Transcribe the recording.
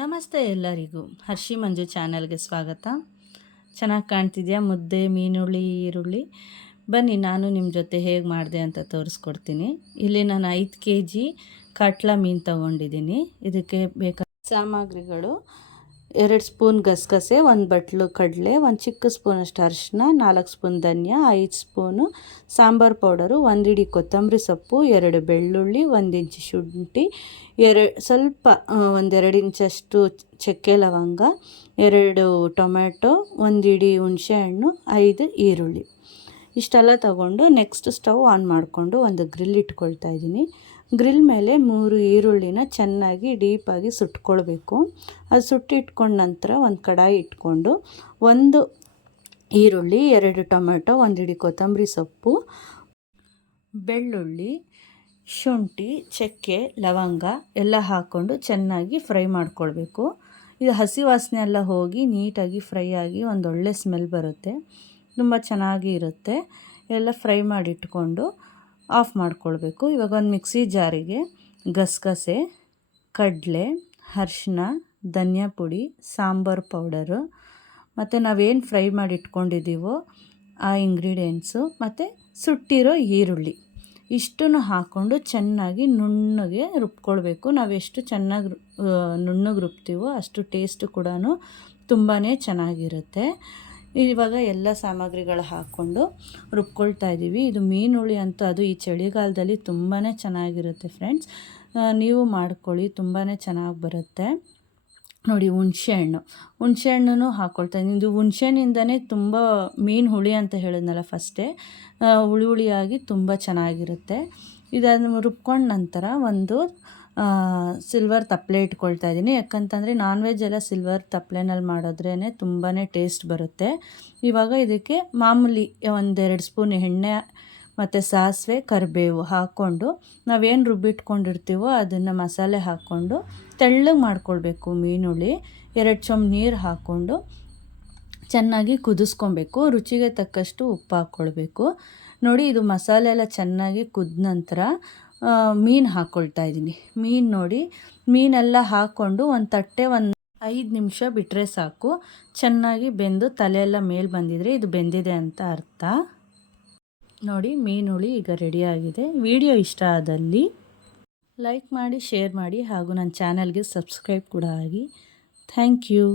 ನಮಸ್ತೆ ಎಲ್ಲರಿಗೂ. ಹರ್ಷಿ ಮಂಜು ಚಾನಲ್ಗೆ ಸ್ವಾಗತ. ಚೆನ್ನಾಗಿ ಕಾಣ್ತಿದೆಯಾ ಮುದ್ದೆ, ಮೀನುಳ್ಳಿ, ಈರುಳ್ಳಿ? ಬನ್ನಿ ನಾನು ನಿಮ್ಮ ಜೊತೆ ಹೇಗೆ ಮಾಡಿದೆ ಅಂತ ತೋರಿಸ್ಕೊಡ್ತೀನಿ. ಇಲ್ಲಿ ನಾನು 5 kg ಕಾಟ್ಲಾ ಮೀನು ತೊಗೊಂಡಿದ್ದೀನಿ. ಇದಕ್ಕೆ ಬೇಕಾದ ಸಾಮಗ್ರಿಗಳು: 2 ಸ್ಪೂನ್ ಗಸಗಸೆ, 1 ಬಟ್ಲು ಕಡಲೆ, 1 ಚಿಕ್ಕ ಸ್ಪೂನಷ್ಟು ಅರಿಶಿನ, 4 ಸ್ಪೂನ್ ಧನಿಯಾ, 5 ಸ್ಪೂನು ಸಾಂಬಾರು ಪೌಡರು, 1 ಹಿಡಿ ಕೊತ್ತಂಬರಿ ಸೊಪ್ಪು, 2 ಬೆಳ್ಳುಳ್ಳಿ, 1 ಇಂಚು ಶುಂಠಿ, ಸ್ವಲ್ಪ 1-2 ಇಂಚಷ್ಟು ಚಕ್ಕೆ ಲವಂಗ, 2 ಟೊಮ್ಯಾಟೊ, 1 ಹಿಡಿ ಹುಣಸೆಹಣ್ಣು, 5 ಈರುಳ್ಳಿ. ಇಷ್ಟೆಲ್ಲ ತಗೊಂಡು ನೆಕ್ಸ್ಟ್ ಸ್ಟವ್ ಆನ್ ಮಾಡಿಕೊಂಡು ಒಂದು ಗ್ರಿಲ್ ಇಟ್ಕೊಳ್ತಾ ಇದ್ದೀನಿ. ಗ್ರಿಲ್ ಮೇಲೆ 3 ಈರುಳ್ಳಿನ ಚೆನ್ನಾಗಿ ಡೀಪಾಗಿ ಸುಟ್ಕೊಳ್ಬೇಕು. ಅದು ಸುಟ್ಟಿಟ್ಕೊಂಡ ನಂತರ ಒಂದು ಕಡಾಯಿ ಇಟ್ಕೊಂಡು 1 ಈರುಳ್ಳಿ, 2 ಟೊಮೆಟೊ, 1 ಹಿಡಿ ಕೊತ್ತಂಬರಿ ಸೊಪ್ಪು, ಬೆಳ್ಳುಳ್ಳಿ, ಶುಂಠಿ, ಚಕ್ಕೆ, ಲವಂಗ ಎಲ್ಲ ಹಾಕ್ಕೊಂಡು ಚೆನ್ನಾಗಿ ಫ್ರೈ ಮಾಡ್ಕೊಳ್ಬೇಕು. ಇದು ಹಸಿ ವಾಸನೆ ಎಲ್ಲ ಹೋಗಿ ನೀಟಾಗಿ ಫ್ರೈ ಆಗಿ ಒಂದೊಳ್ಳೆ ಸ್ಮೆಲ್ ಬರುತ್ತೆ, ತುಂಬ ಚೆನ್ನಾಗಿ ಇರುತ್ತೆ. ಎಲ್ಲ ಫ್ರೈ ಮಾಡಿಟ್ಕೊಂಡು ಆಫ್ ಮಾಡ್ಕೊಳ್ಬೇಕು. ಇವಾಗ ಒಂದು ಮಿಕ್ಸಿ ಜಾರಿಗೆ ಗಸಗಸೆ, ಕಡಲೆ, ಅರಿಶಿನ, ಧನಿಯಾ ಪುಡಿ, ಸಾಂಬಾರು ಪೌಡರು ಮತ್ತು ನಾವೇನು ಫ್ರೈ ಮಾಡಿ ಇಟ್ಕೊಂಡಿದ್ದೀವೋ ಆ ಇಂಗ್ರೀಡಿಯೆಂಟ್ಸು ಮತ್ತು ಸುಟ್ಟಿರೋ ಈರುಳ್ಳಿ ಇಷ್ಟನ್ನು ಹಾಕ್ಕೊಂಡು ಚೆನ್ನಾಗಿ ನುಣ್ಣಗೆ ರುಬ್ಕೊಳ್ಬೇಕು. ನಾವೆಷ್ಟು ಚೆನ್ನಾಗಿ ನುಣ್ಣಗೆ ರುಬ್ತೀವೋ ಅಷ್ಟು ಟೇಸ್ಟು ಕೂಡ ತುಂಬಾ ಚೆನ್ನಾಗಿರುತ್ತೆ. ಇವಾಗ ಎಲ್ಲ ಸಾಮಗ್ರಿಗಳು ಹಾಕ್ಕೊಂಡು ರುಬ್ಕೊಳ್ತಾ ಇದ್ದೀವಿ. ಇದು ಮೀನುಳಿ ಅಂತೂ ಅದು ಈ ಚಳಿಗಾಲದಲ್ಲಿ ತುಂಬಾ ಚೆನ್ನಾಗಿರುತ್ತೆ ಫ್ರೆಂಡ್ಸ್. ನೀವು ಮಾಡ್ಕೊಳ್ಳಿ, ತುಂಬಾ ಚೆನ್ನಾಗಿ ಬರುತ್ತೆ. ನೋಡಿ, ಹುಣಸೆಹಣ್ಣು ಹಾಕ್ಕೊಳ್ತಾ ಇದ್ದೀನಿ. ಇದು ಹುಣಸೆಹಣ್ಣಿಂದನೇ ತುಂಬ ಮೀನು ಹುಳಿ ಅಂತ ಹೇಳಿದ್ನಲ್ಲ ಫಸ್ಟೇ, ಹುಳಿ ಹುಳಿಯಾಗಿ ತುಂಬ ಚೆನ್ನಾಗಿರುತ್ತೆ. ಇದನ್ನು ರುಬ್ಕೊಂಡ ನಂತರ ಒಂದು ಸಿಲ್ವರ್ ತಪ್ಪಲೆ ಇಟ್ಕೊಳ್ತಾ ಇದ್ದೀನಿ. ಯಾಕಂತಂದರೆ ನಾನ್ ವೆಜ್ ಎಲ್ಲ ಸಿಲ್ವರ್ ತಪ್ಪಲೆನಲ್ಲಿ ಮಾಡಿದ್ರೇ ತುಂಬಾ ಟೇಸ್ಟ್ ಬರುತ್ತೆ. ಇವಾಗ ಇದಕ್ಕೆ ಮಾಮೂಲಿ 1-2 ಸ್ಪೂನ್ ಎಣ್ಣೆ ಮತ್ತು ಸಾಸಿವೆ, ಕರಿಬೇವು ಹಾಕ್ಕೊಂಡು ನಾವೇನು ರುಬ್ಬಿಟ್ಕೊಂಡಿರ್ತೀವೋ ಅದನ್ನು ಮಸಾಲೆ ಹಾಕ್ಕೊಂಡು ತೆಳ್ಳಗೆ ಮಾಡ್ಕೊಳ್ಬೇಕು. ಮೀನುಳಿ 2 ಚೊಂಬು ನೀರು ಹಾಕ್ಕೊಂಡು ಚೆನ್ನಾಗಿ ಕುದಿಸ್ಕೊಬೇಕು. ರುಚಿಗೆ ತಕ್ಕಷ್ಟು ಉಪ್ಪು ಹಾಕ್ಕೊಳ್ಬೇಕು. ನೋಡಿ, ಇದು ಮಸಾಲೆ ಎಲ್ಲ ಚೆನ್ನಾಗಿ ಕುದ್ದ ನಂತರ ಮೀನು ಹಾಕ್ಕೊಳ್ತಾ ಇದ್ದೀನಿ. ನೋಡಿ, ಮೀನೆಲ್ಲ ಹಾಕ್ಕೊಂಡು ಒಂದು ತಟ್ಟೆ 5 ನಿಮಿಷ ಬಿಟ್ಟರೆ ಸಾಕು. ಚೆನ್ನಾಗಿ ಬೆಂದು ತಲೆಯೆಲ್ಲ ಮೇಲೆ ಬಂದಿದ್ರೆ ಇದು ಬೆಂದಿದೆ ಅಂತ ಅರ್ಥ. ನೋಡಿ, ಮೀನುಳಿ ಈಗ ರೆಡಿಯಾಗಿದೆ. ವಿಡಿಯೋ ಇಷ್ಟ ಆದಲ್ಲಿ ಲೈಕ್ ಮಾಡಿ, ಶೇರ್ ಮಾಡಿ ಹಾಗೂ ನನ್ನ ಚಾನಲ್ಗೆ ಸಬ್ಸ್ಕ್ರೈಬ್ ಕೂಡ ಆಗಿ. Thank you.